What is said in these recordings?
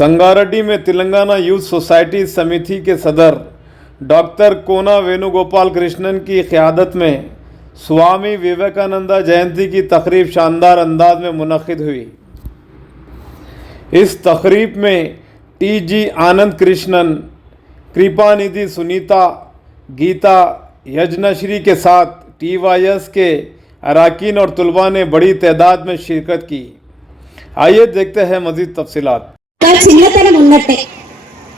संगारेड्डी में Telangana youth society समिति के सदर डॉक्टर कोना वेणुगोपाल कृष्णन की क़यादत में स्वामी विवेकानंद जयंती की तकरीब शानदार अंदाज में मुनक़िद हुई। इस तकरीब में टी.जी. आनंद कृष्णन, कृपानिधि सुनीता, गीता यज्ञश्री के साथ TYS के अरकान और तुलबा ने बड़ी तादाद में शिरकत की। आइए देखते हैं मज़ीद तफसीलात। చిన్నతనం ఉన్నట్టే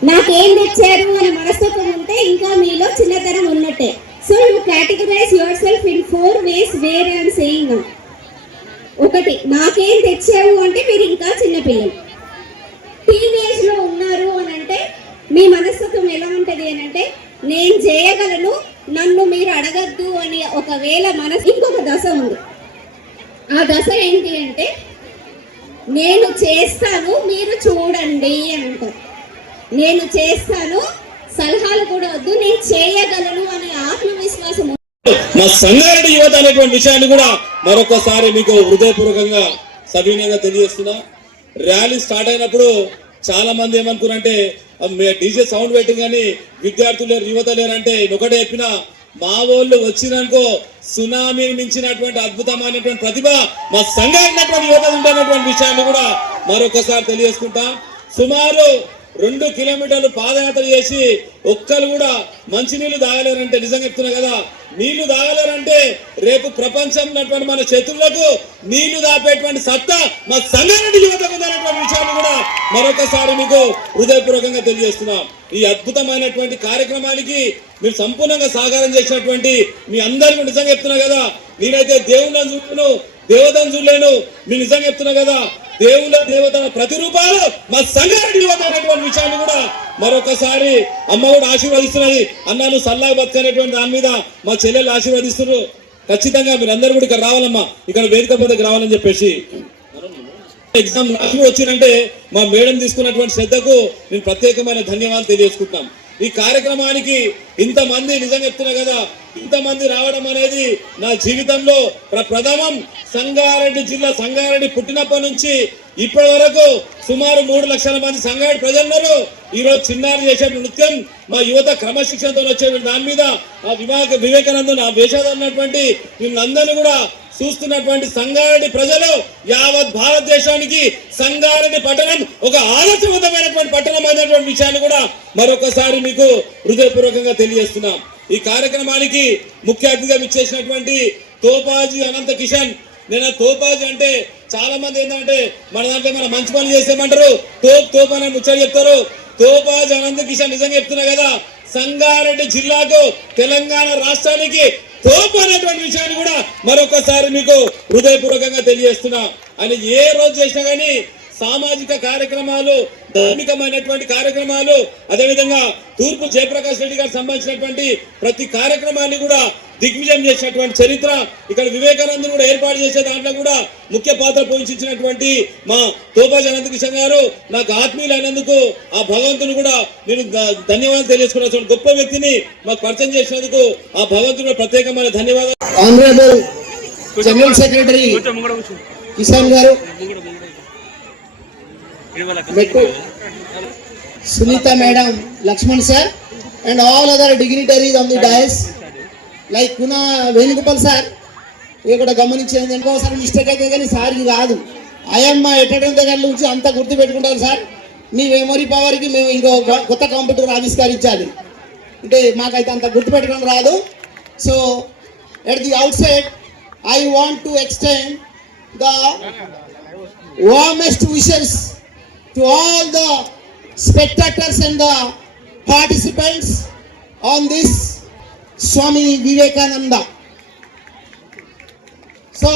నాకేం తెచ్చారు అనే మనస్తత్వం ఉంటే ఇంకా మీలో చిన్నతనం ఉన్నట్టే. So you categorize yourself in 4 ways where I am saying now. ఒకటి, నాకేం తెచ్చావు అంటే మీరు ఇంకా చిన్నపిల్లలు. టీనేజ్ లో ఉన్నారు అని అంటే మీ మనస్తత్వం ఎలా ఉంటది అని అంటే నేను చేయగలను, నన్ను మీరు అడగద్దు అని ఒకవేళ మనసు. ఇంకొక దశ ఉంది. ఆ దశ ఏంటి అంటే నేను చేస్తాను మీరు చూడండి అని అంటారు. నేను చేస్తాను, సలహాలు కూడా వద్దు, నేను చేయగలను అనే ఆత్మవిశ్వాసం. మా సంగారెడ్డి యువత అనేటువంటి విషయాన్ని కూడా మరొకసారి మీకు హృదయపూర్వకంగా సవినయంగా తెలియజేస్తున్నా. ర్యాలీ స్టార్ట్ అయినప్పుడు చాలా మంది ఏమనుకున్నారంటే డీజే సౌండ్ పెట్టి కానీ విద్యార్థులు లేరు, యువత లేరంటే ఒకటే చెప్పిన మా వాళ్ళు వచ్చిననుకో సునామీని మించినటువంటి అద్భుతమైనటువంటి ప్రతిభ మా సంఘానికి యువత ఉంటున్నటువంటి విషయాన్ని కూడా మరొకసారి తెలియజేసుకుంటాం. సుమారు 2 కిలోమీటర్లు పాదయాత్ర చేసి ఒక్కరు కూడా మంచినీళ్లు తాగలేరంటే, నిజంగా చెప్తున్నా కదా, నీళ్లు తాగలేరంటే రేపు ప్రపంచంలో మన శత్రువులకు నీళ్లు దాపేటువంటి సత్తా మా సంఘానికి యువతకు ఉందనేటువంటి విషయాన్ని కూడా మరొకసారి మీకు హృదయపూర్వకంగా తెలియజేస్తున్నాం. ఈ అద్భుతమైనటువంటి కార్యక్రమానికి మీరు సంపూర్ణంగా సహకారం చేసినటువంటి మీ అందరికీ నిజంగా చెప్తున్నా కదా, నేనైతే దేవుళ్ళని చూడలేను, దేవతను చూడలేను, మీరు నిజంగా చెప్తున్నా కదా, దేవుళ్ళ దేవతల ప్రతిరూపాలు మా సంగారెడ్డి యువత అనేటువంటి విషయాన్ని కూడా మరొకసారి అమ్మ కూడా ఆశీర్వదిస్తున్నది. అన్నాను సల్లాగా బతుకనేటువంటి దాని మీద మా చెల్లెలు ఆశీర్వదిస్తున్నారు. ఖచ్చితంగా మీరు అందరూ కూడా ఇక్కడ రావాలమ్మా, ఇక్కడ వేదిక పద్ధతికి రావాలని చెప్పేసి. ఎగ్జామ్ రాసి వచ్చిందంటే మా మేడం తీసుకున్నటువంటి శ్రద్ధకు నేను ప్రత్యేకమైన ధన్యవాదాలు తెలియజేసుకుంటున్నాం. ఈ కార్యక్రమానికి ఇంతమంది, నిజంగా చెప్తున్నా కదా, ఇంతమంది రావడం అనేది నా జీవితంలో ప్రథమం. సంగారెడ్డి జిల్లా, సంగారెడ్డి పుట్టినప్పటి నుంచి ఇప్పటి వరకు సుమారు 3 లక్షల మంది సంగారెడ్డి ప్రజలున్నారు. ఈ రోజు చిన్నారి చేసే నృత్యం మా యువత క్రమశిక్షణతో వచ్చే దాని మీద ఆ వివేకానంద ఆ వేషాదన్నటువంటి వీళ్ళందరినీ కూడా చూస్తున్నటువంటి సంగారెడ్డి ప్రజలు, యావత్ భారతదేశానికి సంగారెడ్డి పట్టణం ఒక ఆదర్శవంతమైనటువంటి పట్టణం అయినటువంటి విషయాన్ని కూడా మరొకసారి మీకు హృదయపూర్వకంగా తెలియజేస్తున్నాం. ఈ కార్యక్రమానికి ముఖ్య అతిథిగా విచ్చేసినటువంటి తోపాజీ అనంత కిషన్. నేను తోపాజీ అంటే చాలా మంది ఏంటంటే మన దాంట్లో మన మంచి పనులు చేసేమంటారు, తోప్ అని ముచ్చట చెప్తారు. తోపాజీ అనంత కిషన్ నిజంగా చెప్తున్నా కదా, సంగారెడ్డి జిల్లాకు, తెలంగాణ రాష్ట్రానికి తోపు అనేటువంటి విషయాన్ని కూడా మరొకసారి మీకు హృదయపూర్వకంగా తెలియజేస్తున్నా. అని ఏ రోజు చేసినా కానీ సామాజిక కార్యక్రమాలు, ధార్మికమైనటువంటి కార్యక్రమాలు, అదేవిధంగా తూర్పు జయప్రకాష్ రెడ్డి గారికి సంబంధించినటువంటి ప్రతి కార్యక్రమాన్ని కూడా దిగ్విజయం చేసినటువంటి చరిత్ర ఇక్కడ వివేకానందుని కూడా ఏర్పాటు చేసే దాంట్లో కూడా ముఖ్య పాత్ర పోషించినటువంటి మా తోపాజీ అనంత కిషన్ గారు నాకు ఆత్మీయులు అయినందుకు ఆ భగవంతుని కూడా నేను ధన్యవాదాలు తెలియజేసుకున్న గొప్ప వ్యక్తిని మాకు పరిచయం చేసినందుకు ఆ భగవంతుడు ప్రత్యేకమైన ధన్యవాదాలు. ఆనరబుల్ జనరల్ సెక్రటరీ కిషన్ గారు, Sunita madam, Lakshman sir, and all other dignitaries on the dais, like Kuna Venugopal sir. ఇక్కడ గమనించేది ఇంకోసారి మిస్టేక్ అయితే కానీ సార్కి కాదు, ఆయమ్మ ఎట్టడం దగ్గర నుంచి అంతా గుర్తు పెట్టుకుంటారు సార్. మీ మెమరీ పవర్కి మేము ఇంకో కొత్త కంప్యూటర్ ఆవిష్కరించాలి అంటే మాకైతే అంత గుర్తు పెట్టుకోవడం రాదు. So at the out side I want to extend the warmest wishes to all the spectators and the participants on this Swami Vivekananda. So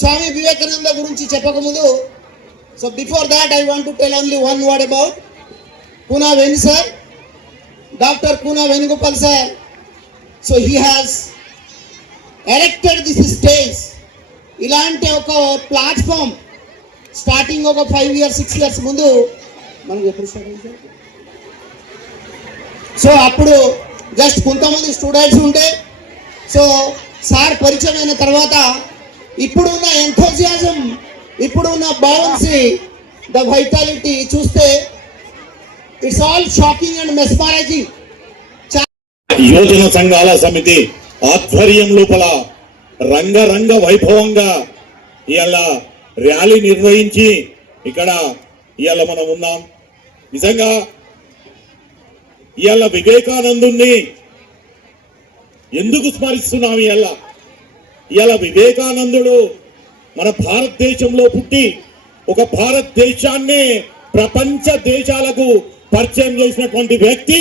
Swami Vivekananda gurinchi cheppakamundu, so before that I want to tell only one word about Kuna Venu sir, Dr. Kuna Venugopal sir. So he has erected this stage, ilanti oka platform starting ఒక 5 years 6 years ముందు మనకు ఎప్పుడు start అయింది. So అప్పుడు just కొంతమంది students ఉంటే, so sir పరిచయం అయిన తర్వాత ఇప్పుడున్న ఎంథోజియాజం, ఇప్పుడున్న భావన్సి ద వైటాలిటీ చూస్తే it's all shocking and mesmerizing. యువజన సంఘాల సమితి ఆధ్వర్యం లోపల రంగరంగ వైభవంగా ఇవాళ ర్యాలీ నిర్వహించి ఇక్కడ ఇవాళ మనం ఉన్నాం. నిజంగా ఇవాళ వివేకానందుణ్ణి ఎందుకు స్మరిస్తున్నాం? ఇవాళ వివేకానందుడు మన భారతదేశంలో పుట్టి ఒక భారతదేశాన్ని ప్రపంచ దేశాలకు పరిచయం చేసినటువంటి వ్యక్తి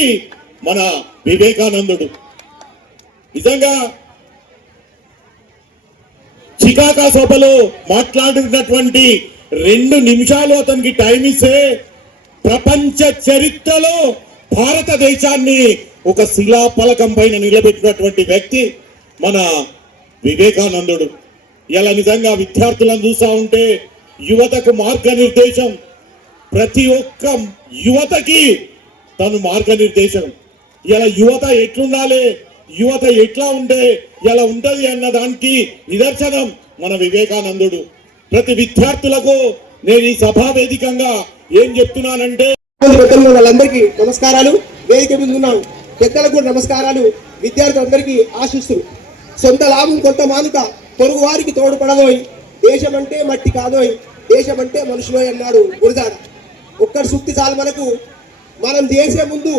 మన వివేకానందుడు. నిజంగా చికాగో సభలో మాట్లాడినటువంటి 2 నిమిషాలు అతనికి టైం ఇస్తే ప్రపంచ చరిత్రలో భారతదేశాన్ని ఒక శిలాఫలకం పైన నిలబెట్టినటువంటి వ్యక్తి మన వివేకానందుడు. ఇలా నిజంగా విద్యార్థులను చూస్తూ ఉంటే యువతకు మార్గనిర్దేశం, ప్రతి ఒక్క యువతకి తను మార్గనిర్దేశం. ఇలా యువత ఎట్లుండాలి, యువత ఎట్లా ఉంటే ఎలా ఉంటది అన్న దానికి నిదర్శనం మన వివేకానందుడు. ప్రతి విద్యార్థులకు నేను ఈ సభా వేదికంగా ఏం చెప్తున్నానంటే, పెద్దలు వాళ్ళందరికీ నమస్కారాలు, వేదిక మీద ఉన్న పెద్దలకు కూడా నమస్కారాలు, విద్యార్థులందరికీ ఆశిస్తులు. సొంత లాభం కొంత మానుక పొరుగు వారికి తోడ్పడదోయ్, దేశం అంటే మట్టి కాదోయ్, దేశం అంటే మనుషులోయ్ అన్నాడు గురజాడ. ఒక్కటి సూక్తి చాలు మనకు. మనం చేసే ముందు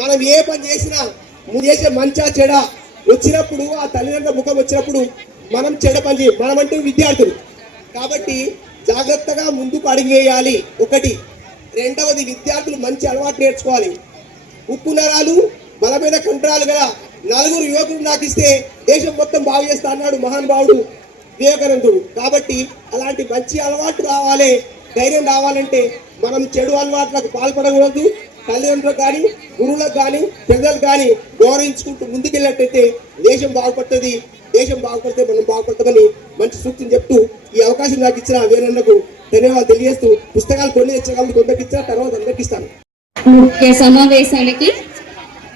మనం ఏ పని చేసినా ముందు చేసే మంచా చెడ వచ్చినప్పుడు, ఆ తల్లిదండ్రుల ముఖం వచ్చినప్పుడు మనం చెడ పని చేయం. మనం అంటే విద్యార్థులు కాబట్టి జాగ్రత్తగా ముందుకు అడుగు వేయాలి. ఒకటి. రెండవది, విద్యార్థులు మంచి అలవాటు నేర్చుకోవాలి. ఉప్పు నరాలు బలమైన కండరాలు గల 4 యువకులు నాకు ఇస్తే దేశం మొత్తం బాగు చేస్తా అన్నాడు మహానుభావుడు వివేకానందుడు. కాబట్టి అలాంటి మంచి అలవాటు రావాలి, ధైర్యం రావాలంటే మనం చెడు అలవాట్లకు పాల్పడకూడదు. తల్లిదండ్రులకు కానీ, గురువులకు కానీ, పెద్దలకు కానీ గౌరవించుకుంటూ ముందుకెళ్ళినట్టయితే దేశం బాగుపడుతుంది. దేశం బాగుపడితే మనం బాగుపడతామని మంచి సూక్తిని చెప్తూ ఈ అవకాశం నాకు ఇచ్చిన వీరన్నకు ధన్యవాదాలు తెలియజేస్తూ, పుస్తకాలు కొన్ని తెచ్చగలదు, కొందరికి ఇచ్చిన తర్వాత అందరికి ఇస్తాను. ముఖ్య సమావేశానికి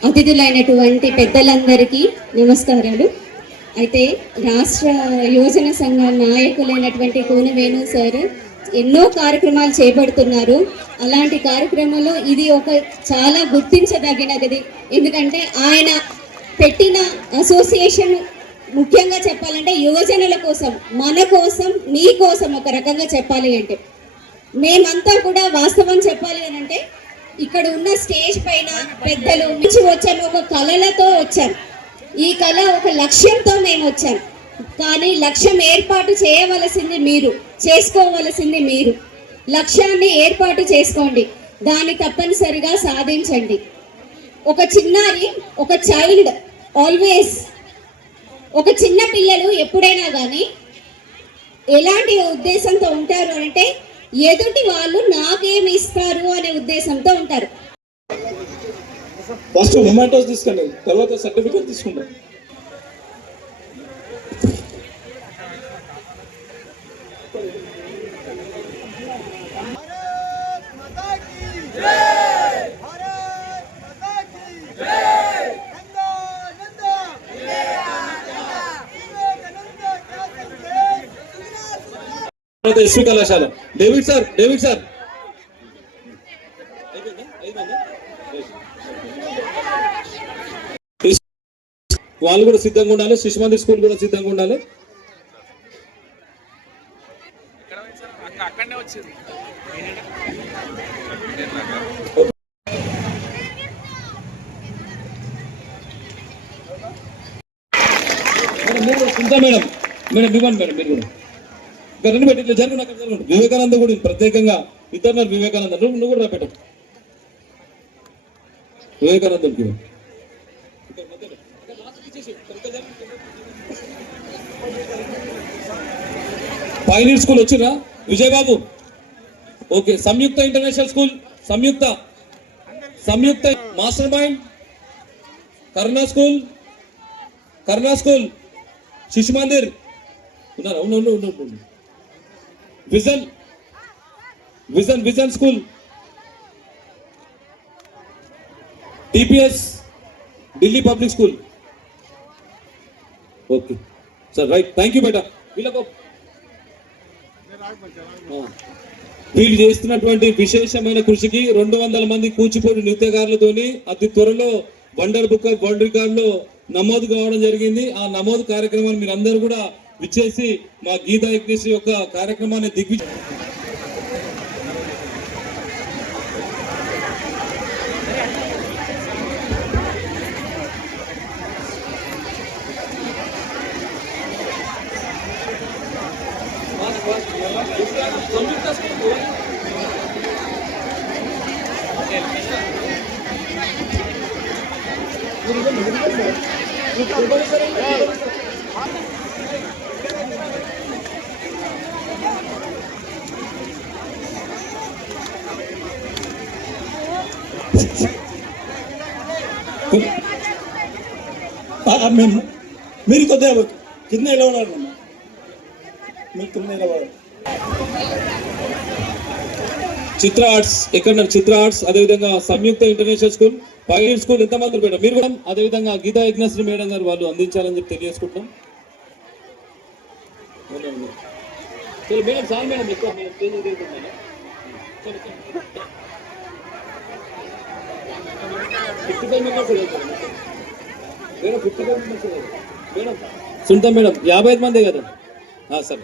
అతిథులైనటువంటి పెద్దలందరికీ నమస్కారాలు. అయితే రాష్ట్ర యువజన సంఘ నాయకులైనటువంటి కూన వేణు సార్ ఎన్నో కార్యక్రమాలు చేపడుతున్నారు. అలాంటి కార్యక్రమంలో ఇది ఒక చాలా గుర్తించదగినది. ఎందుకంటే ఆయన పెట్టిన అసోసియేషన్ ముఖ్యంగా చెప్పాలంటే యువజనుల కోసం, మన కోసం, మీ కోసం ఒక రకంగా చెప్పాలి అంటే మేమంతా కూడా వాస్తవం చెప్పాలి అని అంటే ఇక్కడ ఉన్న స్టేజ్ పైన పెద్దలు నుంచి వచ్చాము, ఒక కళలతో వచ్చాం. ఈ కళ ఒక లక్ష్యంతో మేము వచ్చాం. కానీ లక్ష్యం ఏర్పాటు చేయవలసింది మీరు, చేసుకోవలసింది మీరు. లక్ష్యాన్ని ఏర్పాటు చేసుకోండి, దాన్ని తప్పనిసరిగా సాధించండి. ఒక చిన్నారి, ఒక చైల్డ్ ఆల్వేస్, ఒక చిన్న పిల్లలు ఎప్పుడైనా కానీ ఎలాంటి ఉద్దేశంతో ఉంటారు అంటే ఎదుటి వాళ్ళు నాకేమి ఇస్తారు అనే ఉద్దేశంతో ఉంటారు. ఫస్ట్ మొమెంటోస్ తీసుకోండి, తర్వాత సర్టిఫికేట్ తీసుకుంటాం. ఎస్వి కళాశాల డేవిడ్ సార్ వాళ్ళు కూడా సిద్ధంగా ఉండాలి. శిశు మందిర్ స్కూల్ కూడా సిద్ధంగా ఉండాలి. మేడం ఇవ్వండి మేడం, మీరు కూడా రెండు పెట్టి జరుగుండి. అక్కడ జరుగుండి. వివేకానంద కూడా ప్రత్యేకంగా ఇద్దరు వివేకానంద, నువ్వు కూడా రాపెట్ట వివేకానందుడికి. పైనీర్ స్కూల్ వచ్చిరా Vijay Babu? Okay. Samyukta international school, Samyukta master mind, Karuna school, Shishu Mandir ఉన్నారా? ఉండు. Vision school, TPS Delhi public school. Okay sir, right. Thank you బేటా. వీళ్ళకు వీళ్ళు చేస్తున్నటువంటి విశేషమైన కృషికి 200 మంది కూచిపూడి నృత్యకారులతోని అతి త్వరలో వండర్ బుక్ ఆఫ్ వరల్డ్ రికార్డులో నమోదు కావడం జరిగింది. ఆ నమోదు కార్యక్రమాన్ని మీరు అందరూ కూడా విచ్చేసి మా గీతా యజ్ఞశ్రీ యొక్క కార్యక్రమాన్ని దిగ్విజయం మీరు కొద్దిగా కింద నిలబడాలి, మీరు కింద నిలబడాలి. చిత్ర ఆర్ట్స్ ఎక్కడ చిత్ర ఆర్ట్స్, అదేవిధంగా సంయుక్త ఇంటర్నేషనల్ స్కూల్, పైలట్ స్కూల్ ఎంతమంది మేడం మీరు కూడా, అదేవిధంగా గీతా యజ్ఞశ్రీ మేడం గారు వాళ్ళు అందించాలని చెప్పి తెలియజేసుకుంటాం. మేడం సార్ మేడం ఎక్కువ సునీత మేడం 55 మందే కదా సార్.